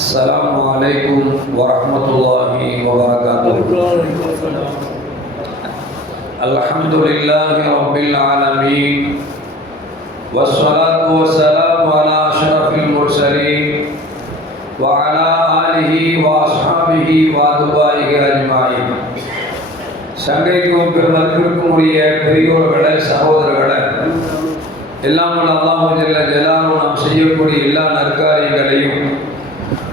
السلام عليكم ورحمة الله وبركاته الحمد لله رب العالمين والصلاة والسلام على أشرف المرسلين وعلى آله وأصحابه وأتباعه أجمعين சங்கைக்கும் பெருமதிப்பிற்கும் உரிய பெரியோர்களே சகோதரர்களே எல்லாம் வல்ல அல்லாஹு ஜல்ல ஜலாலும் நாம் செய்யக்கூடிய எல்லா நற்காரியங்களையும்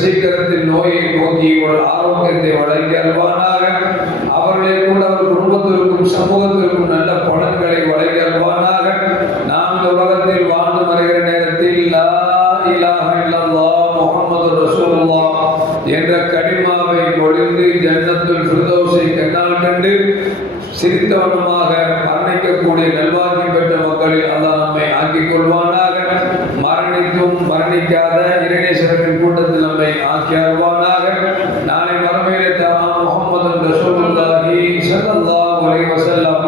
சீக்கிரத்தில் நோயை போக்கி ஒரு ஆரோக்கியத்தை வழங்கி அல்வானாக அவர்களை கூட அவர் குடும்பத்திற்கும் சமூகத்திற்கும் நல்ல பலன்களை வழங்கி அல்வானாக நாம் இந்த உலகத்தில் வாழ்ந்து வருகிற நேரத்தில் முகமது ரசூல்லா என்ற கடிமாவை ஒளிந்து ஜன்னத்தில் ஃபிர்தௌஸை கண்ணால் கண்டு சிரித்தவனமாக மரணிக்கக்கூடிய நல்வாக்கியம் பெற்ற மக்களில் அல்லாஹ் நம்மை ஆக்கிக் கொள்வானாக. மரணித்தும் மரணிக்காத இறைநேசரின் கூட்டத்தில் அவர்களை ஆக்கி அருவானாக நாளை மறுமையிலே தாம் முகமது ரசூலுல்லாஹி ஸல்லல்லாஹு அலைஹி வஸல்லம்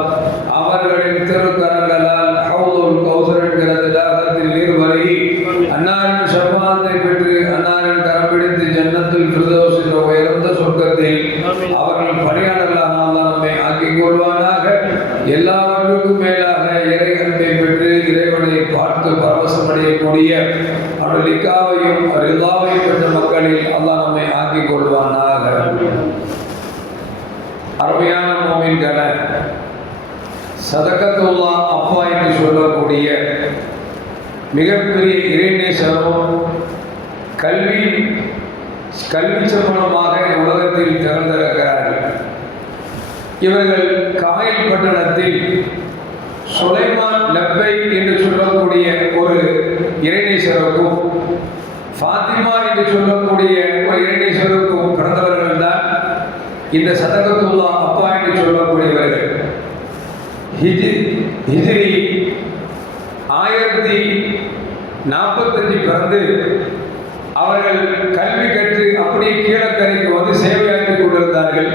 அருமையான மோமின்கள சதகத்துல்லா அப்பா என்று சொல்லக்கூடிய மிகப்பெரிய இறைநேசரும் கல்வி கல்வி சம்பளமாக உலகத்தில் திறந்திருக்கிறார்கள். இவர்கள் காயல் பட்டணத்தில் சுலைமான் லப்பை என்று சொல்லக்கூடிய ஒரு இறைநேசருக்கும் ஃபாத்திமா என்று சொல்லக்கூடிய ஒரு இறைநேசருக்கும் பிறந்தவர்கள் இந்த சதகத்துல்லா அப்பா என்று சொல்லக்கூடியவர்கள். ஹிஜி ஹிஜிரி ஆயிரத்தி நாற்பத்தஞ்சு பிறந்து அவர்கள் கல்வி கற்று அப்படியே கீழக்கரைக்கு வந்து சேவையாற்றி கொண்டிருந்தார்கள்.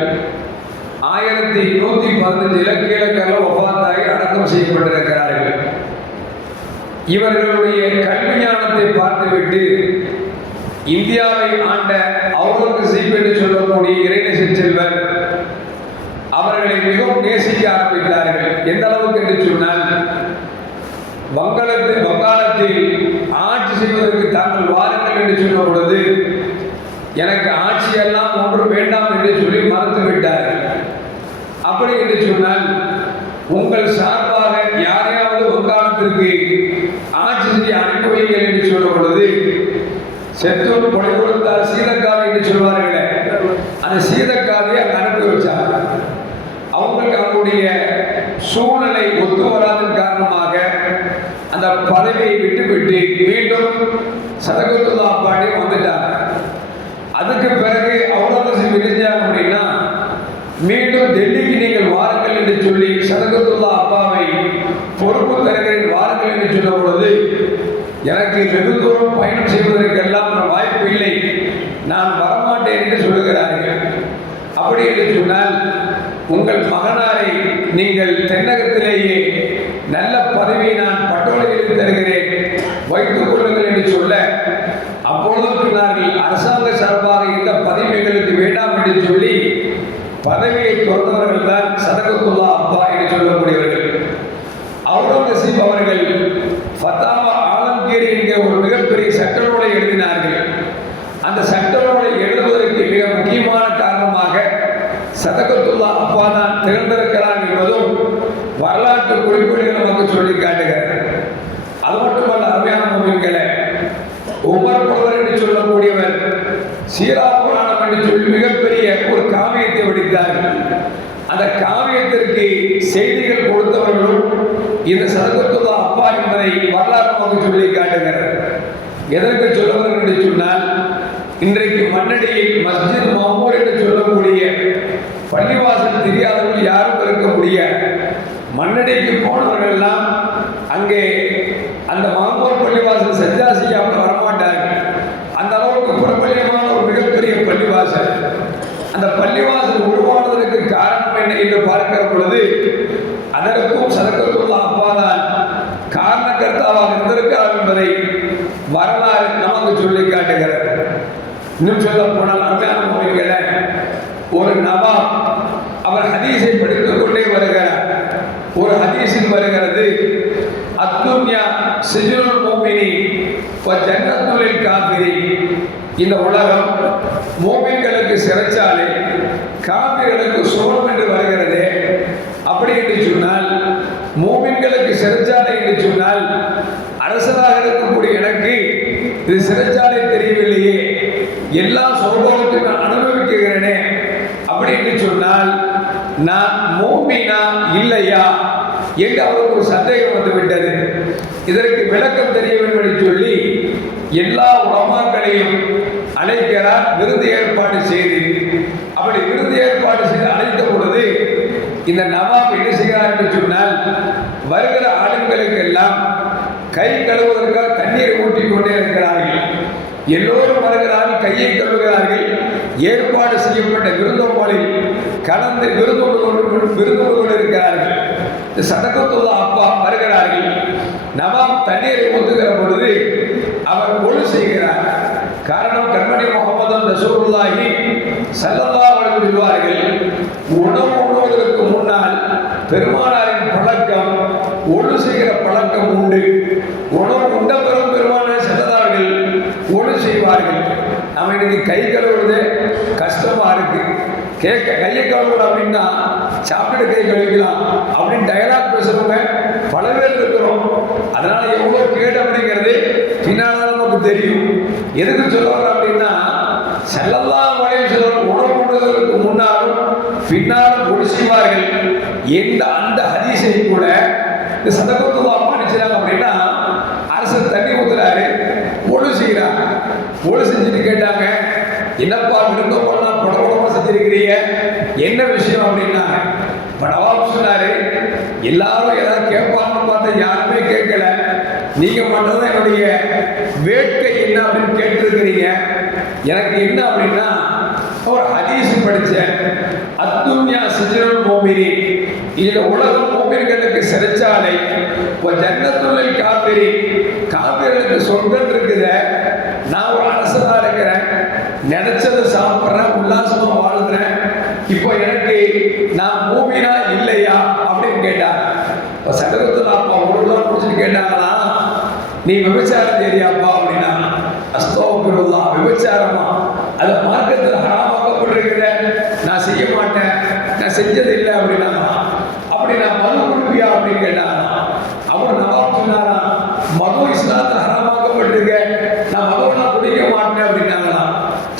ஆயிரத்தி நூற்றி பதினஞ்சில் கீழக்கரையில் ஒப்பாந்தாகி அடக்கம் செய்யப்பட்டிருக்கிறார்கள். இவர்களுடைய கல்வி ஞானத்தை பார்த்துவிட்டு இந்தியாவை ஆண்ட அவுரங்கசீப் என்று சொல்லக்கூடிய இறைநேச செல்வர் அவர்களை மிகவும் நேசிக்க ஆரம்பித்தார்கள். எந்த அளவுக்கு என்று சொன்னால் வங்காளத்தில் வங்காளத்தில் ஆட்சி செய்வதற்கு தாங்கள் வாருங்கள் என்று சொன்ன பொழுது எனக்கு ஆட்சியெல்லாம் ஒன்று வேண்டாம் என்று சொல்லி மறுத்து விட்டார்கள். அப்படி என்று சொன்னால் உங்கள் சார்பாக யாரையாவது வங்காளத்திற்கு ஆட்சி செய்ய அனுப்பி என்று சொல்ல பொழுது செத்தூர் கொலை கொடுத்தால் சீதக்காரி என்று சொல்வார்களே. அந்த சீதக்காரியை அங்கே அனுப்பி வச்சார் அவங்களுக்கு அவங்களுடைய சூழ்நிலை ஒத்து வராதன் காரணமாக அந்த பதவியை விட்டுவிட்டு மீண்டும் சதகுத்துல்லா பாட்டி வந்துட்டார். அதுக்கு பிறகு அவுரங்கசீப் விரிஞ்சாங்க அப்படின்னா மீண்டும் டெல்லிக்கு நீங்கள் வாருங்கள் என்று சொல்லி சதகுத்துல்லா எனக்கு வெகு தூரம் பயணம் செய்வதற்கெல்லாம் வாய்ப்பு இல்லை. நான் வரமாட்டேன் என்று சொல்லுகிறார்கள். அப்படி என்று சொன்னால் உங்கள் மகனாரை நீங்கள் தென்னகத்திலேயே நல்ல பதவியை நான் பட்டோலையில் தருகிறேன். வைத்துக் கொள்ளுங்கள் என்று சொல்ல அப்பொழுது சொன்னார்கள் அரசாங்க என்று சொல்லி பதவியை துறந்தவர்கள் தான் சதகத்துல்லா அப்பா என்று சொல்லக்கூடியவர்கள். அவுரங்கசீப் அவர்கள் அப்பா என்பதும் வரலாற்று குறிப்புகளை நமக்கு சொல்லி காட்டுகிறது அது மட்டுமல்ல அருமையான மூவிகளை உமர் புலவர் என்று சொல்லக்கூடியவர் சீரா புராணம் என்று சொல்லி மிகப்பெரிய ஒரு காவியத்தை வெடித்தார். அந்த காவியத்திற்கு செய்திகள் கொடுத்தவர்களும் இந்த சதகத்துல்லா அப்பா என்பதை வரலாறு நமக்கு சொல்லி காட்டுகிறது எதற்கு சொல்லுவார்கள் என்று சொன்னால் இன்றைக்கு மண்ணடியில் மஸ்ஜித் மாமூர் என்று சொல்லக்கூடிய பள்ளிவாசல் தெரியாத யாரும் இருக்கக்கூடிய முடியாது மண்ணடிக்கு போனவர்கள் எல்லாம் அங்கே அந்த மாமூர் பள்ளிவாசல் சஜ்ஜா செய்யாமல் வரமாட்டார். அந்த அளவுக்கு பிரபலியமான ஒரு மிகப்பெரிய பள்ளிவாசல். அந்த பள்ளிவாசல் உருவானதற்கு காரணம் என்ன என்று பார்க்கிற பொழுது அதற்கும் சதக்கத்துள்ள அப்பாதான் காரணக்கர்த்தாவாக இருந்திருக்கிறார் என்பதை வரலாறு நமக்கு சொல்லி காட்டுகிறது. இன்னும் சொல்ல போனால் அருமையான ஒரு நவாப் அவர் ஹதீஸை படித்துக் கொண்டே வருகிறார். ஒரு ஹதீஸில் வருகிறது அத்துன்யா சிஜுல் மோமினி ஜன்னத்துலில் காபிரி இந்த உலகம் மோமின்களுக்கு சிறைச்சாலை காபிர்களுக்கு சோழம் என்று வருகிறது. அப்படி என்று சொன்னால் மோமின்களுக்கு சிறைச்சாலை என்று சொன்னால் அரசராக இருக்கக்கூடிய எனக்கு இது சிறைச்சாலை தெரியவில்லையே. எல்லா சோபோகத்தையும் நான் அனுபவிக்கிறேனே அப்படி என்று சொன்னால் நான் மோமினா இல்லையா என்று அவருக்கு ஒரு சந்தேகம் வந்து விட்டது இதற்கு விளக்கம் தெரிய வேண்டும் என்று சொல்லி எல்லா உலமாக்களையும் அழைக்கிறார் விருது ஏற்பாடு செய்து. அப்படி விருது ஏற்பாடு செய்து அழைத்த பொழுது இந்த நவாப் என்ன செய்கிறார் என்று சொன்னால் வருகிற ஆளுங்களுக்கு எல்லாம் கை கழுவுவதற்காக தண்ணீரை ஊட்டிக் கொண்டே இருக்கிறார்கள். எல்லோரும் வருகிறார்கள் கையை கழுவ ஏற்பாடு செய்யப்பட்ட விருந்தோம்பலில் கலந்து விருந்தோடு விருந்தோடு இருக்கிறார்கள் இந்த சதகத்துள்ள அப்பா வருகிறார்கள். நவாப் தண்ணீரை ஊத்துகிற பொழுது அவர் ஒழு செய்கிறார். காரணம் கண்மணி முகமது ரசூலுல்லாஹி ஸல்லல்லாஹு அலைஹி சொல்வார்கள் உணவு உண்ணுவதற்கு முன்னால் பெருமானார் பழக்கம் ஒழு செய்கிற பழக்கம் உண்டு உணவு உண்ட பெரும் பெருமானார் செல்லதார்கள் ஒழு செய்வார்கள் நம்ம இன்னைக்கு கை கழுவுறது கஷ்டமா இருக்கு கேட்க கையை கழுவுறோம் அப்படின்னா சாப்பிட்டு கை கழுவிக்கலாம் அப்படின்னு டயலாக் பேசுறவங்க பல பேர் இருக்கிறோம். அதனால எவ்வளோ கேடு அப்படிங்கிறது பின்னால் நமக்கு தெரியும். எதுக்கு சொல்லுவாங்க அப்படின்னா செல்லலாம் வரையும் சொல்லுவாங்க உணவு உண்ணுவதற்கு முன்னாலும் பின்னாலும் ஒளி செய்வார்கள் எந்த அந்த ஹதீஸை கூட இந்த சதகத்துவா பண்ணிச்சாங்க அப்படின்னா அரசர் தண்ணி ஊத்துறாரு ஒழு செய்கிறாங்க ஒழு செஞ்சுட்டு கேட்டாங்க என்னப்பா விருந்தோம்பலாம் படபடமா என்ன விஷயம் அப்படின்னா இப்ப சொன்னாரு எல்லாரும் ஏதாவது கேட்பாங்கன்னு பார்த்தா யாருமே கேட்கல. நீங்க மட்டும் என்னுடைய வேட்கை என்ன அப்படின்னு கேட்டிருக்கிறீங்க. எனக்கு என்ன அப்படின்னா ஒரு ஹதீஸ் படித்தேன் அத்துன்யா சிஜரல் மோமினி இதில் உலக மோமின்களுக்கு சிறைச்சாலை. ஒரு ஜன்னத்துள்ளில் காப்பிரி காப்பிர்களுக்கு சொர்க்கம் இருக்குத நான் ஒரு அரசனா இருக்கிறேன். நினைச்சதை சாப்பிட்றேன் உள்ளா நான் மூமினா இல்லையா அப்படின்னு கேட்டார். இப்போ அப்பா ஒரு பிடிச்சிட்டு முடிச்சுட்டு நீ விபச்சாரம் தெரியாப்பா அப்படின்னா அஸ்தோபிருல்லா விபச்சாரமா? அதை மார்க்கத்தில் ஹராமாக்கப்பட்டிருக்கிற நான் செய்ய மாட்டேன். நான் செஞ்சது இல்லை அப்படின்னா அப்படி நான் மது குடிப்பியா அப்படின்னு கேட்டாங்க அவன் நவாப் சொன்னாரா மது இஸ்லாத்தில் ஹராமாக்கப்பட்டிருக்க. நான் மதுவெல்லாம் குடிக்க மாட்டேன் அப்படின்னாங்களா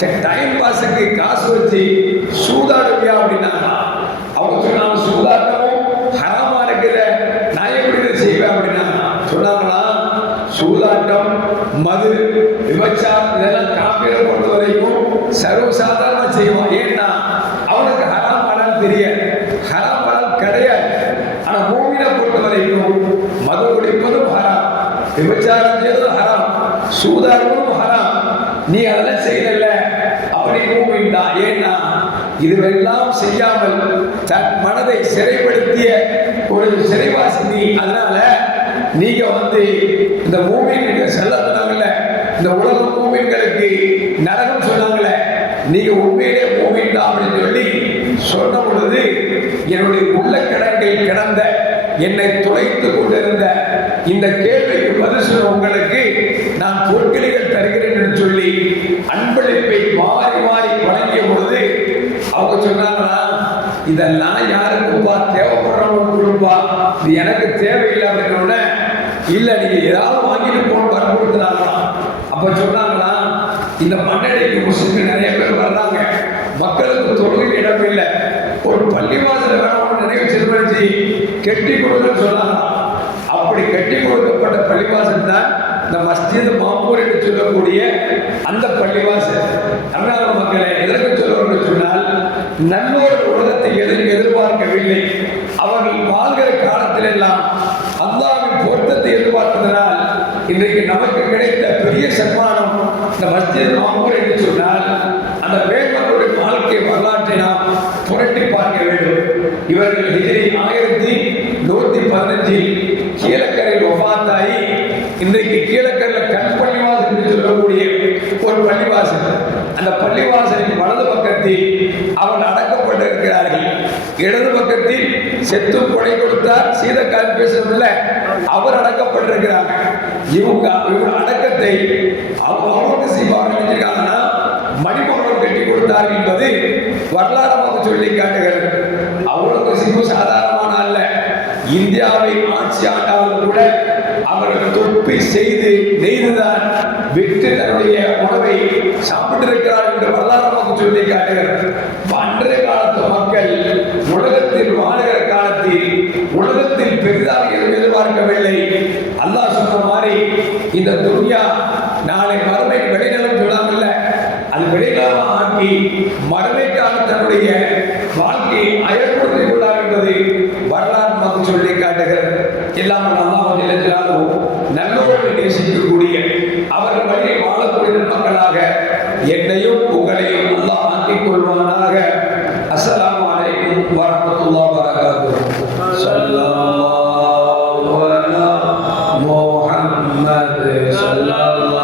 சரி டைம் பாஸுக்கு காசு வச்சு சூதாடுவியா அப்படின்னாங்களா அவங்க சொன்னாங்க சூதாட்டமும் ஹராமா இருக்கிற நான் எப்படி இதை செய்வேன் அப்படின்னா சொன்னாங்களா சூதாட்டம் மது விபச்சாரம் இதெல்லாம் காப்பீரை பொறுத்த வரைக்கும் சர்வசாதாரண செய்வோம் ஏன்னா அவனுக்கு ஹராம் ஹலால் தெரியாது. ஹராம் ஹலால் கிடையாது. ஆனால் மூவினை பொறுத்தவரைக்கும் மது குடிப்பதும் ஹராம். விபச்சாரம் செய்வதும் ஹராம். சூதாரமும் ஹராம். நீ அதெல்லாம் செய்யல அப்படி மூவின் தான் ஏன்னா இதுவெல்லாம் செய்யாமல் தன் மனதை சிறைப்படுத்திய ஒரு சிறைவாசி நீ. அதனால நீங்க வந்து இந்த மூமின் நீங்க செல்ல இந்த உலக மூமின்களுக்கு நரகம் சொன்னாங்க நீங்க உண்மையிலே மூமின் தான் அப்படின்னு சொல்லி சொன்ன பொழுது என்னுடைய உள்ள கிடங்கில் கிடந்த என்னை துளைத்து கொண்டிருந்த இந்த கேள்விக்கு பதில் சொல்ல உங்களுக்கு நான் பொற்களிகள் தருகிறேன் என்று சொல்லி அன்பளிப்பை மாறி மாறி வழங்கிய பொழுது அவங்க சொன்னாங்களா இதெல்லாம் யாருக்குப்பா? தேவைப்படுறவங்களுக்குப்பா? இது எனக்கு தேவையில்லை அப்படின்னு உடனே, நீங்கள் ஏதாவது வாங்கிட்டு போன வற்புறுத்தினாங்களாம். அப்போ சொன்னாங்களா இந்த மண்ணடைக்கு முஸ்லிம்கள் ஒரு பள்ளிவாசல் நினைவு செல்வரிசி கெட்டி கொடுங்கன்னு சொல்லலாம் அப்படி கட்டி கொடுக்கப்பட்ட பள்ளிவாசல் தான் இந்த மஸ்ஜித் மாம்பூர் என்று சொல்லக்கூடிய அந்த பள்ளிவாசல். தமிழ்நாடு மக்களை எதற்கு சொல்லுவார்கள் சொன்னால் நல்லோர் உலகத்தை எதிர் எதிர்பார்க்க அவர்கள் வாழ்கிற காலத்தில் எல்லாம் அல்லாவின் பொருத்தத்தை எதிர்பார்த்ததனால் இன்றைக்கு நமக்கு கிடைத்த பெரிய சன்மானம் இந்த மஸ்ஜித் மாமூர் என்று சொன்னால் அந்த வேட்பர்களுடைய வாழ்க்கை வரலாற்றை நாம் புரட்டி பார்க்க வேண்டும் இவர்கள் ஹிஜ்ரி ஆயிரத்தி நூத்தி பதினஞ்சில் கீழக்கரையில் ஒஃபாத்தாகி இன்றைக்கு கீழக்கரையில் கண் பள்ளிவாசல் என்று சொல்லக்கூடிய ஒரு பள்ளிவாசல் அந்த பள்ளிவாசலின் வலது பக்கத்தில் அவர்கள் அடக்கப்பட்டிருக்கிறார்கள். இடது பக்கத்தில் செத்து கொலை கொடுத்தார். சீதக்கால் பேசுறதுல அவர் அடக்கப்பட்டிருக்கிறாங்க இவங்க இவங்க அடக்கத்தை அவங்க அவங்க செய்வாங்க செஞ்சிருக்காங்கன்னா கட்டி கொடுத்தார் என்பது வரலாறு சொல்லி காட்டுகிறது. அவுரங்கசீப்பு சாதாரணமான அல்ல. இந்தியாவை ஆட்சி ஆண்டாலும் கூட அவர்கள் தொப்பி செய்து நெய்துதான் விட்டு தன்னுடைய உணவை சாப்பிட்டிருக்கிறார் என்று வரலாறு நமக்கு சொல்லி காட்டுகிறார் அன்றைய காலத்து மக்கள் உலகத்தில் வாழுகிற காலத்தில் உலகத்தில் பெரிதாக எதுவும் எதிர்பார்க்கவில்லை. அல்லாஹ் சொன்ன மாதிரி இந்த துன்யா நாளை மறுமை வெளிநிலம் சொல்லாமல்ல அது வெளிக்காலம் ஆக்கி மறுமைக்காக தன்னுடைய வாழ்க்கையை அயற்படுத்திக் கொள்ளார் என்பது வரலாறு நமக்கு சொல்லி எல்லாம் அல்லாஹ் நிலத்திலாலும் நல்லுறவை நேசிக்கக்கூடிய அவர் வழியை வாழக்கூடிய மக்களாக என்னையும் உங்களையும் அல்லாஹ் ஆக்கிக் கொள்வானாக. அஸ்லாம் வலைக்கும் வரமத்துல்லா வரகாத்து சல்லாஹ் முஹம்மது சல்லாஹ்